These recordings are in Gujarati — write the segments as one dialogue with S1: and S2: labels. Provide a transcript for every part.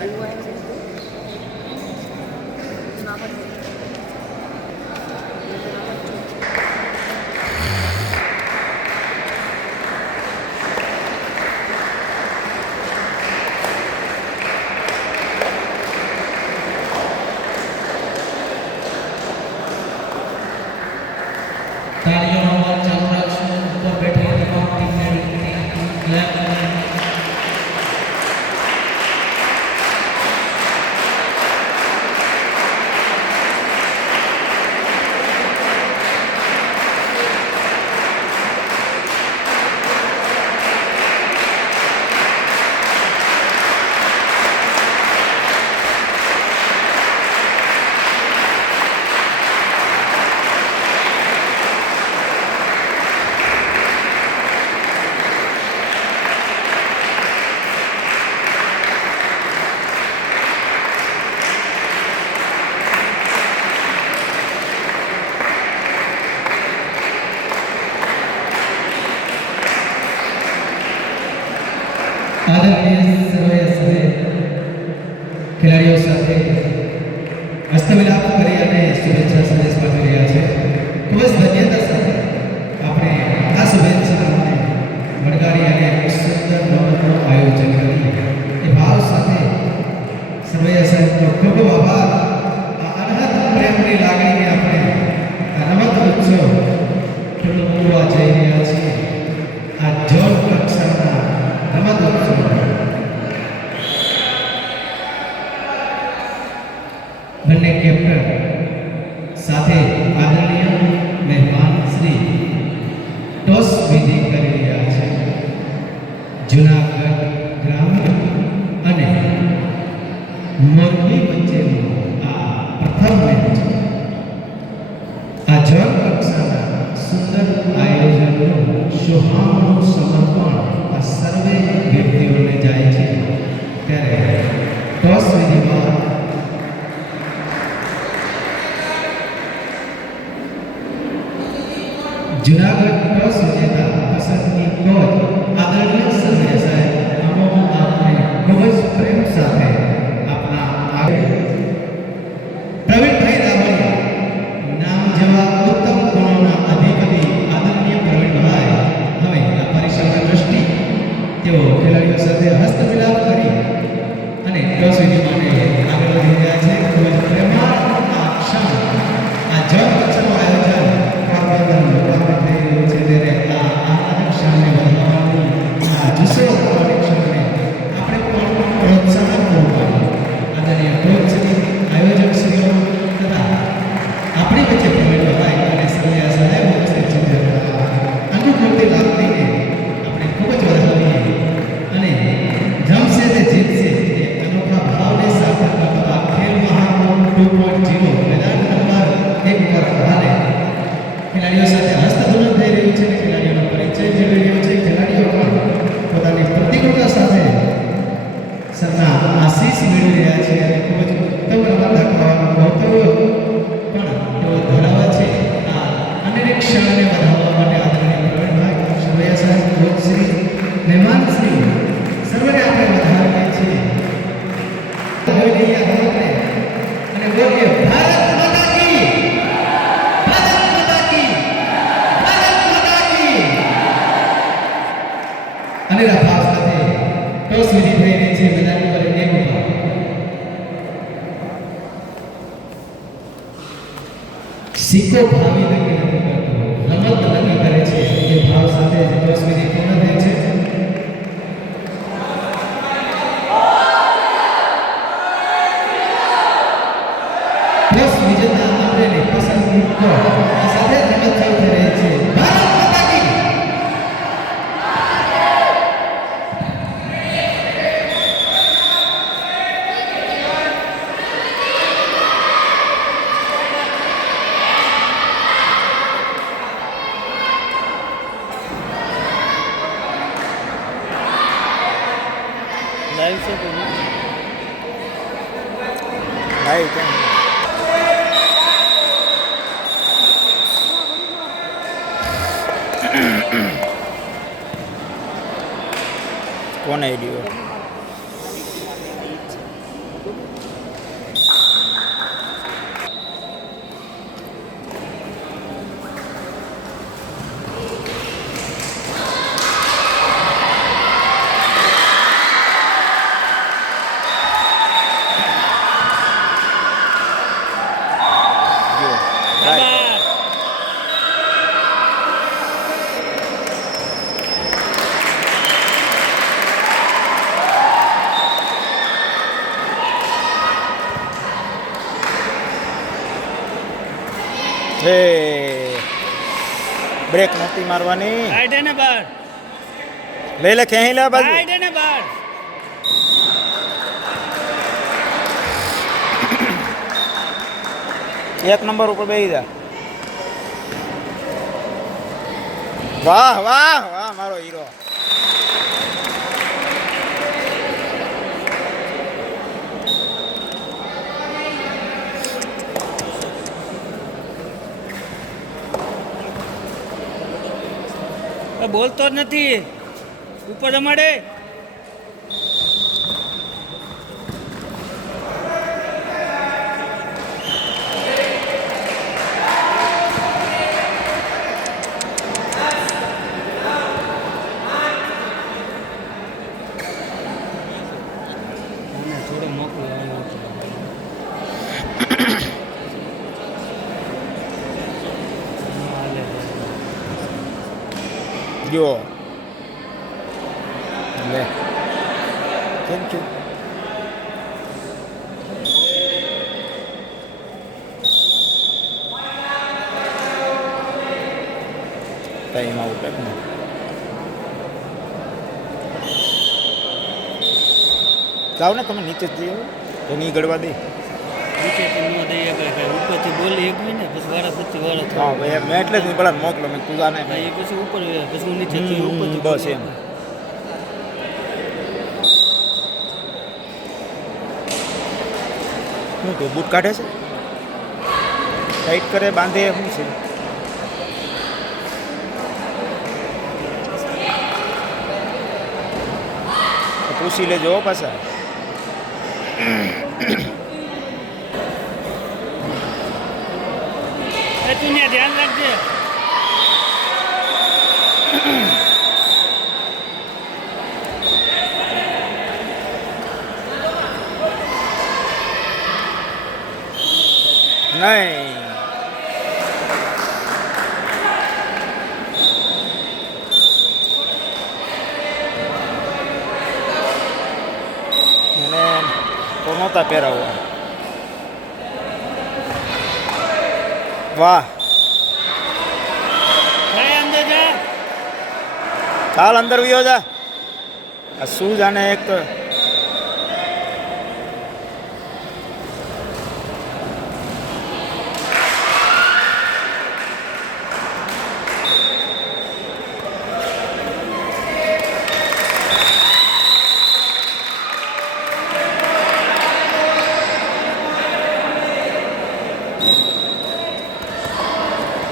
S1: أيوة હસ્તમિલાપ કરી અને શુભેચ્છા સંદેશ
S2: Gerardo
S3: pilar બ્રેક મારવાની.
S4: કાઢે ને બહાર
S3: લઈ લે ક્યાંય લે બાજુ.
S4: ને
S3: એક નંબર ઉપર બેસી જા. વાહ વાહ વાહ મારો હીરો.
S4: બોલતો જ નથી. ઉપર રમાડે થોડો મોકલો
S3: જો લે થેન્ક યુ ટાઈમ આઉટ કંઈક ને જાઓ ને તમે નીચે જઈ આવો તો નહીં ગળવા દે
S4: નીચેથી ન દઈએ કે ઉપરથી બોલી એક ને પછી વાળા પછી વાળા
S3: હા ભાઈ મેં એટલે જ પેલા મોકલો મેં તું જાને
S4: ભાઈ. પછી ઉપર પછી હું નીચે
S3: હમ, બસ એમ. શું તો બૂટ કાઢે છે? ટાઈટ કરે બાંધે શું છે? પૂછી લેજો પાછા.
S4: તું ત્યાં ધ્યાન રાખજે.
S3: નહીં. એને તો નહોતા પહેરાવવા. વાહ.
S4: અંદર
S3: ચાલ અંદર વિયો જા. આ શું જાણે એક તો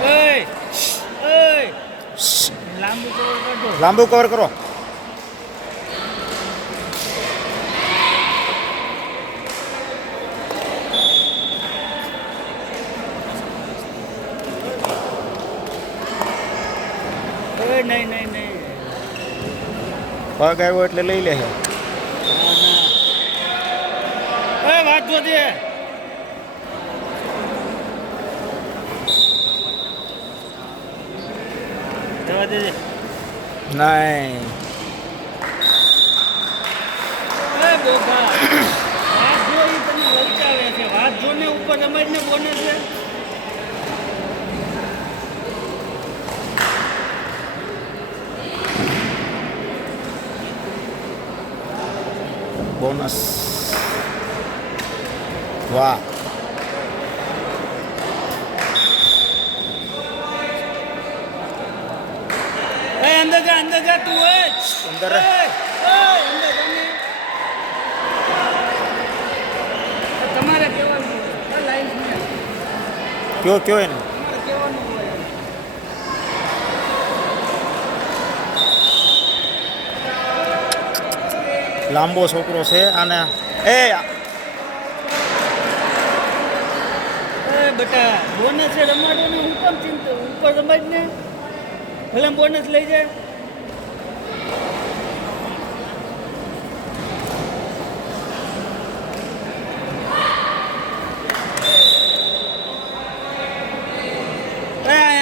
S4: ઓય ઓય લાંબુ કવર કાઢો
S3: લાંબુ કવર કરો.
S4: નહીં નહીં નહીં.
S3: પગ આવ્યો એટલે લઈ લે છે
S4: વાત જોજે જવા દેજે.
S3: નહીં.
S4: બોનસ. બોગા વાત જો ઈ તને લલચાવે છે વાત જોને ઉપર રમાડીને બોને છે
S3: બોનસ વાહ
S4: ઓય અંદર જા અંદર જા તું એ
S3: અંદર
S4: તમારે કહેવાનું લાઈન
S3: કયો કયો એને? લાંબો છોકરો છે અને એ
S4: બેટા બોને છે રમાડો ને હું કેમ ચિંતા? ઉપર રમાડ ને ભલે બોનસ લઈ જાય.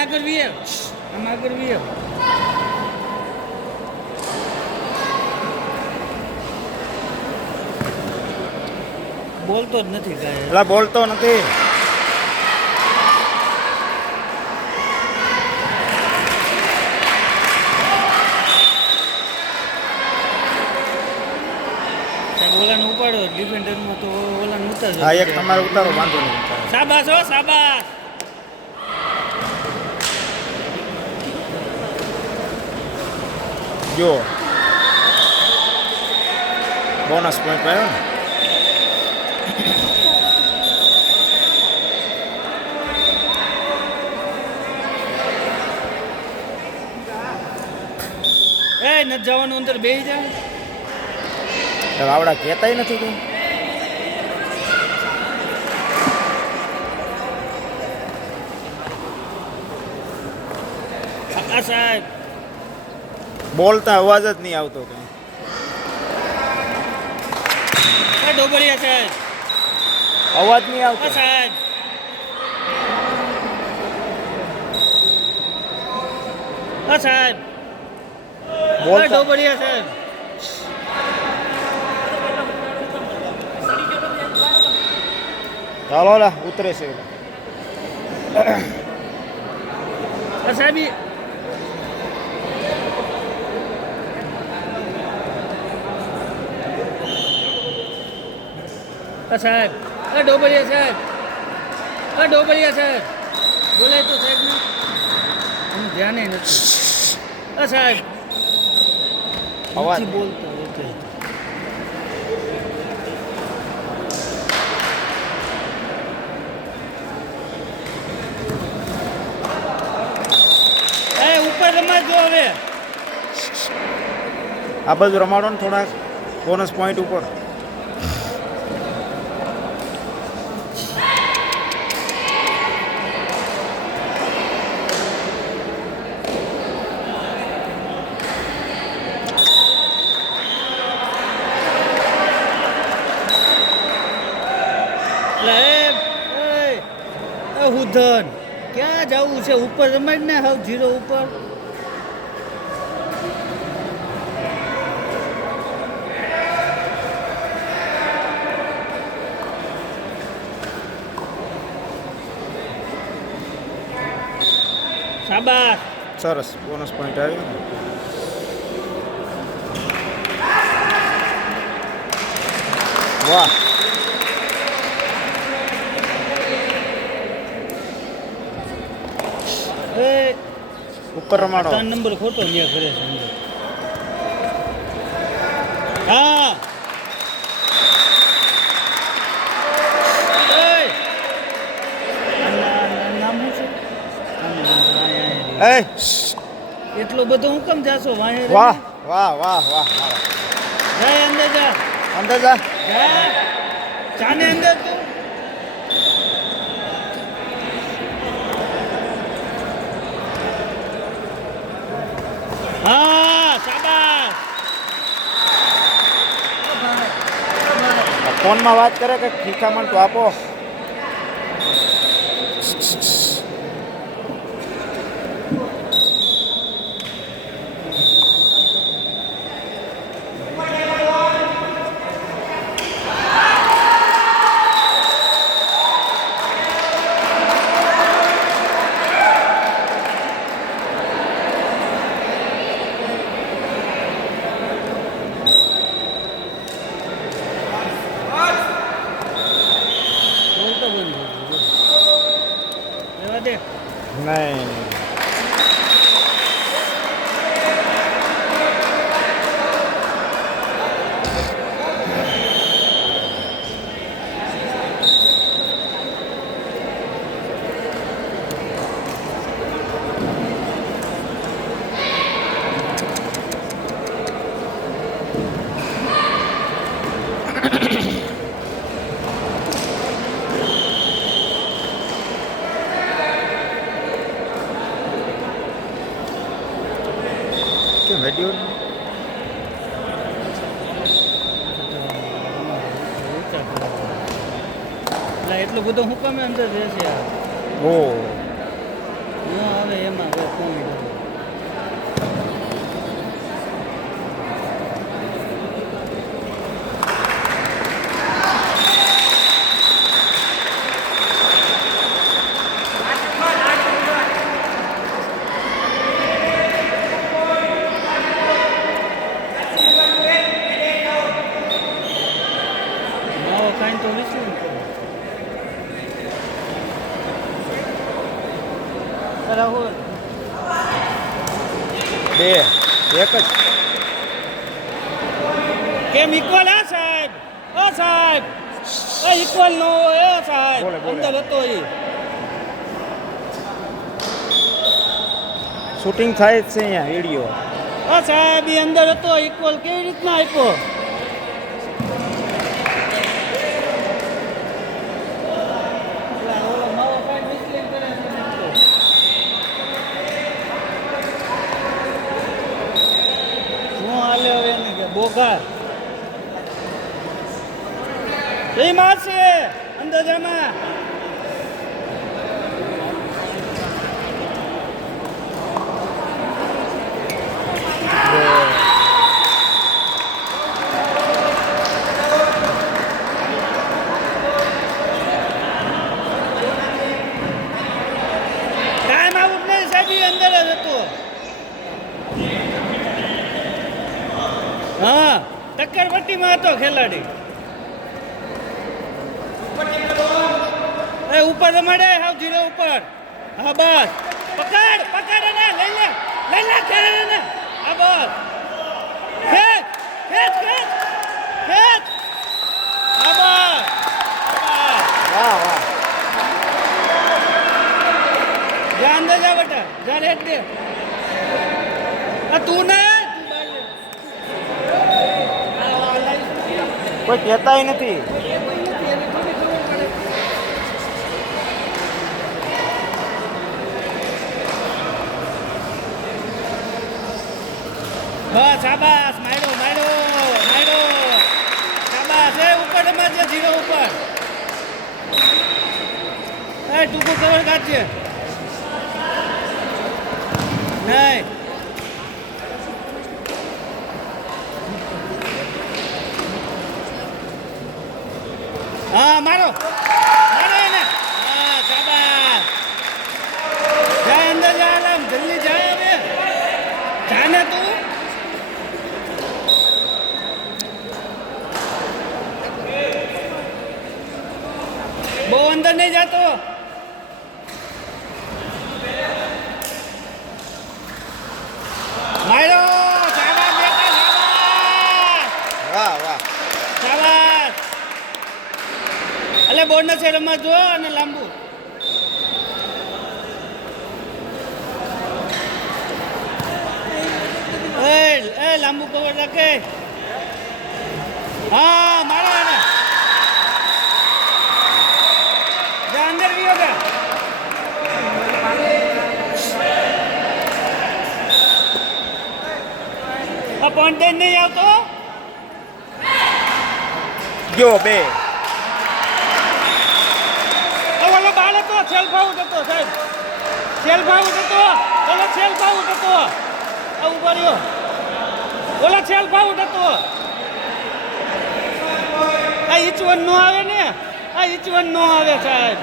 S4: આગળ વીએ. આમ આગળ વીએ. બોલતો જ નથી કાંઈ
S3: પેલા બોલતો નથી. હા એક તમારે ઉતારો વાંધો નહીં.
S4: સાબાસ હો સાબાસ
S3: જો. બોનસ પોઈન્ટ આવ્યો ને.
S4: એ નથી જવાનું અંદર બેસી જાય
S3: હવે આવડા કહેતાય નથી કંઈ.
S4: આ સાહેબ.
S3: બોલતા અવાજ જ નહીં આવતો કંઈ
S4: ડોબરિયા સાહેબ.
S3: અવાજ નહીં આવતો.
S4: સાહેબ. સાહેબ. આ
S3: બોલતા.
S4: ડોબરિયા સાહેબ.
S3: ચાલો લા ઉતરે છે.
S4: સાહેબ સાહેબ. અ ડોબરિયા સાહેબ. અ ડોબરિયા સાહેબ. બોલાય તો સાહેબ ને. ધ્યાન ધ્યાને નથી. અ સાહેબ.
S3: અવાજ.
S4: બોલતો ઉપર રમાજો હવે.
S3: આ બાજુ રમાડો ને થોડાક. બોનસ પોઈન્ટ ઉપર
S4: એટલે એ એ એ હુધન ક્યાં જવું છે? ઉપર રમાડ ને હાવ જીરો ઉપર. શાબાશ
S3: સરસ. બોનસ પોઈન્ટ આવ્યો વાહ.
S4: એ
S3: ઉપર રમાડો.
S4: ત્રણ નંબર ખોટો ન્યા કરે છે અંદર. હા. એટલો બધો હું કેમ જાશો?
S3: વાહ વાહ વાહ વાહ વાહ
S4: જાય અંદર જા.
S3: અંદર જા.
S4: જય જાને અંદર તું હા શાબાશ.
S3: ફોનમાં વાત કરે કે ખીચામણ તો આપો
S4: બોલતો બંધ થઈ ગયો રહેવા દે
S3: નહીં કેમ હેડ્યો
S4: એટલે બધું હું કામે અંદર રહેશે
S3: ઓ.
S4: ન આવે એમાં હવે કોણ
S3: બે. એક જ.
S4: કેમ ઇક્વલ હા સાહેબ? ઓ સાહેબ એ ઇક્વલ નો એ સાહેબ. અંદર હતો એ.
S3: શૂટિંગ થાય જ છે અહીંયા વીડિયો
S4: ઓ સાહેબ એ અંદર હતો ઇક્વલ કેવી રીતના આપ્યો ઓલા- ઓલો નવો point mislead કરે છે ને એમ તો. શું હાલે હવે એને કે બોઘા એ મારશે અંદર જમા ટાઈમ આઉટ નહીં સાહેબ અંદર જ હતો. હા, ટક્કર પટ્ટીમાં હતો ખેલાડી. એ ઉપર રમાડે, હાવ ધીરે ઉપર. હા, બસ. પકડ પકડ એને લઈ લે લઈ લે, ખેલ એને હા, બસ. ખેંચ ખેંચ ખેંચ ખેંચ હા, બસ. બસ.
S3: વાહ વાહ
S4: જા અંદર જા બેટા, જા રેટ દે આ તું ને
S3: કોઈ કહેતાય નથી.
S4: શાબાશ માયડો માયડો માયડો શાબાશ. એ ઉપર રમત જીરો ઉપર. એ ટૂંકું કવર કાઢજે નહીં. હા, મારો. મારો એને. હા, શાબાશ. જાય અંદર જા આરામ જલ્દી જાય હવે. જાને તું. અંદર નહીં જતો. એટલે બોર્ડ નથી રમત જો અને લાંબુ. એ એ લાંબુ કવર રાખે. હા મારો એને જા અંદર ગયો કે પોઈન્ટ નહીં આવતો?
S3: ગયો બે.
S4: ઓલો બાળ હતો સેલ્ફ આઉટ હતો સાહેબ. સેલ્ફ આઉટ હતો ઓલો સેલ્ફ આઉટ હતો આ ઊભો રહ્યો. ઓલો સેલ્ફ આઉટ હતો આ ઈચવન નો આવે ને? આ ઈચવન નો આવે સાહેબ.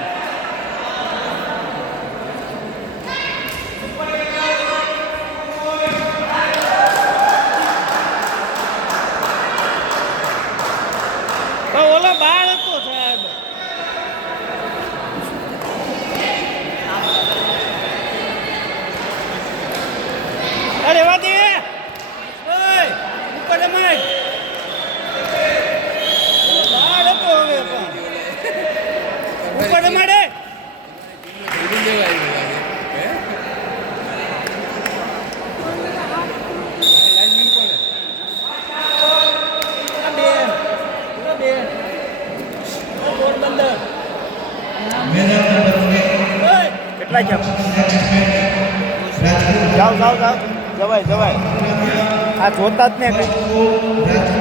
S4: તો ઓલો બાળ હતો સાહેબ અરે વાદી ઓય ઉપર રમાય બહાર હતો હવે પણ ઉપર રમાડે આ બે આ બે આ પોરબંદર ઓય
S3: કેટલા છે જાઓ જાઓ જાઓ જવાય જવાય આ જોતા જ ને કંઈ.